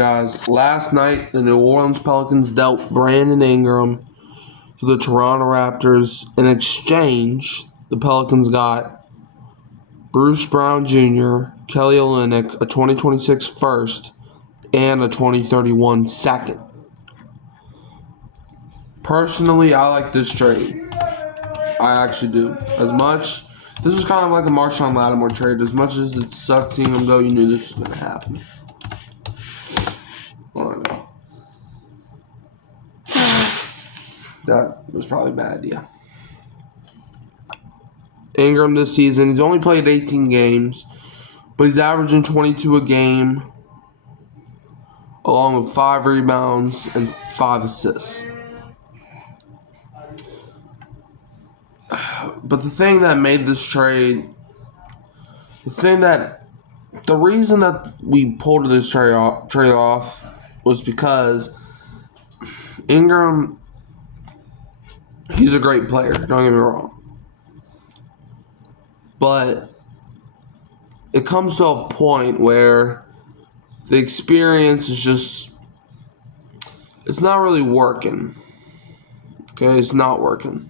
guys. Last night, the New Orleans Pelicans dealt Brandon Ingram to the Toronto Raptors. In exchange, the Pelicans got Bruce Brown Jr., Kelly Olynk, a 2026 first, and a 2031 second. Personally, I like this trade. I actually do. This was kind of like the Marshawn Lattimore trade. As much as it sucked seeing him go, you knew this was going to happen. That was probably a bad idea. Ingram this season, he's only played 18 games, but he's averaging 22 a game, along with 5 rebounds and 5 assists. But the thing that made this trade, the reason that we pulled this trade off was because Ingram, he's a great player, don't get me wrong. But it comes to a point where the experience is just, it's not really working. Okay, it's not working.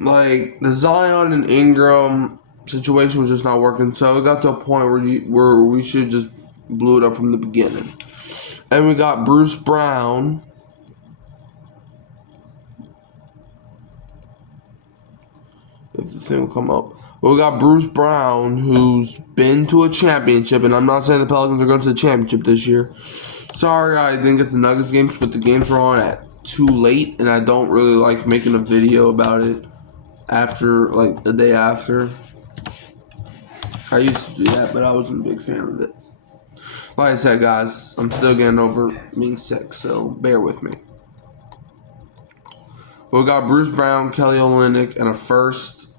Like, the Zion and Ingram situation was just not working. So it got to a point where we should just blew it up from the beginning. And we got Bruce Brown. If the thing will come up. But we got Bruce Brown, who's been to a championship. And I'm not saying the Pelicans are going to the championship this year. Sorry I didn't get the Nuggets games, but the games were on at too late. And I don't really like making a video about it after, like, the day after. I used to do that, but I wasn't a big fan of it. Like I said, guys, I'm still getting over being sick, so bear with me. We got Bruce Brown, Kelly Olynk, and a first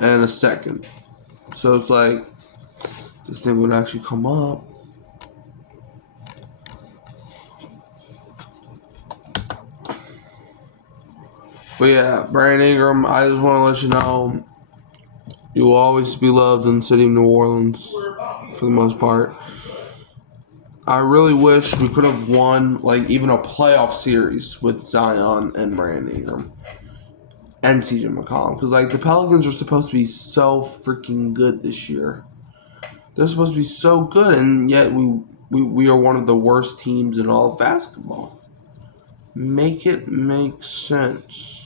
and a second. So it's like, this thing would actually come up. But yeah, Brandon Ingram, I just want to let you know, you will always be loved in the city of New Orleans, for the most part. I really wish we could have won, like, even a playoff series with Zion and Brandon Ingram and CJ McCollum. Because, like, the Pelicans are supposed to be so freaking good this year. They're supposed to be so good, and yet we are one of the worst teams in all of basketball. Make it make sense.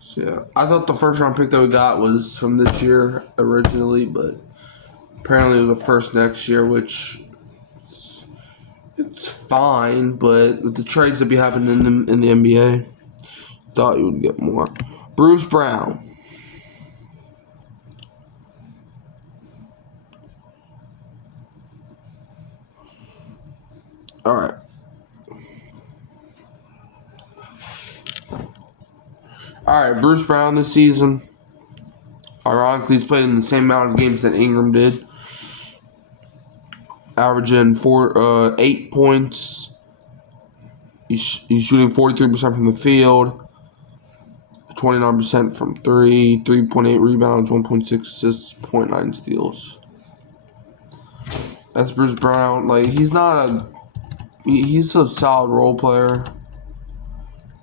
So, yeah, I thought the first round pick that we got was from this year originally, but apparently it was the first next year, which it's fine, but with the trades that be happening in the NBA, thought you would get more. Bruce Brown. All right. All right, Bruce Brown this season. Ironically, he's played in the same amount of games that Ingram did. Averaging 8 points. He's shooting 43% from the field. 29% from 3. 3.8 rebounds. 1.6 assists. 0.9 steals. That's Bruce Brown. Like, he's a solid role player.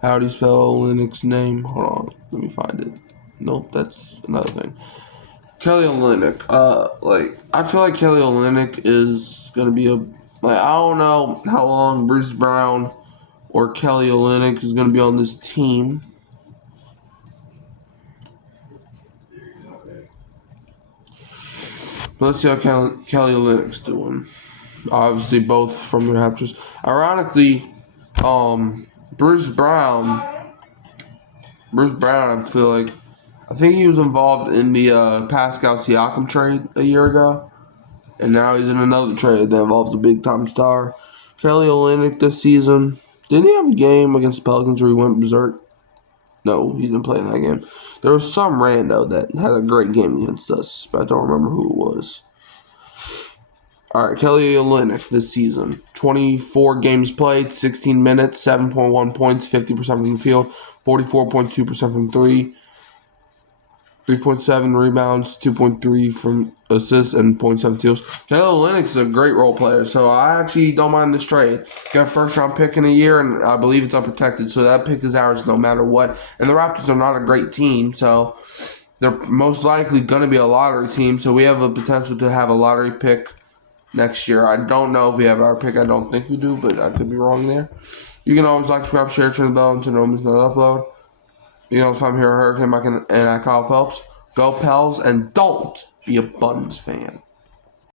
How do you spell Olynyk's name? Hold on. Let me find it. Nope, that's another thing. Kelly Olynk. I feel like Kelly Olynk is going to be I don't know how long Bruce Brown or Kelly Olynk is going to be on this team. But let's see how Kelly Olynyk's doing. Obviously, both from the Raptors. Ironically, Bruce Brown, I think he was involved in the Pascal Siakam trade a year ago. And now he's in another trade that involves a big-time star. Kelly Olynk this season. Didn't he have a game against the Pelicans where he went berserk? No, he didn't play in that game. There was some rando that had a great game against us, but I don't remember who it was. All right, Kelly Olynk this season. 24 games played, 16 minutes, 7.1 points, 50% from the field, 44.2% from 3. 3.7 rebounds, 2.3 from assists, and 0.7 steals. Kelly Olynk is a great role player, so I actually don't mind this trade. Got a first-round pick in a year, and I believe it's unprotected, so that pick is ours no matter what. And the Raptors are not a great team, so they're most likely going to be a lottery team, so we have a potential to have a lottery pick next year. I don't know if we have our pick. I don't think we do, but I could be wrong there. You can always like, subscribe, share, turn the bell, and turn on no upload. You know, if I'm here, Hurricane Mike and I, Kyle Phelps. Go Pels, and don't be a Buns fan.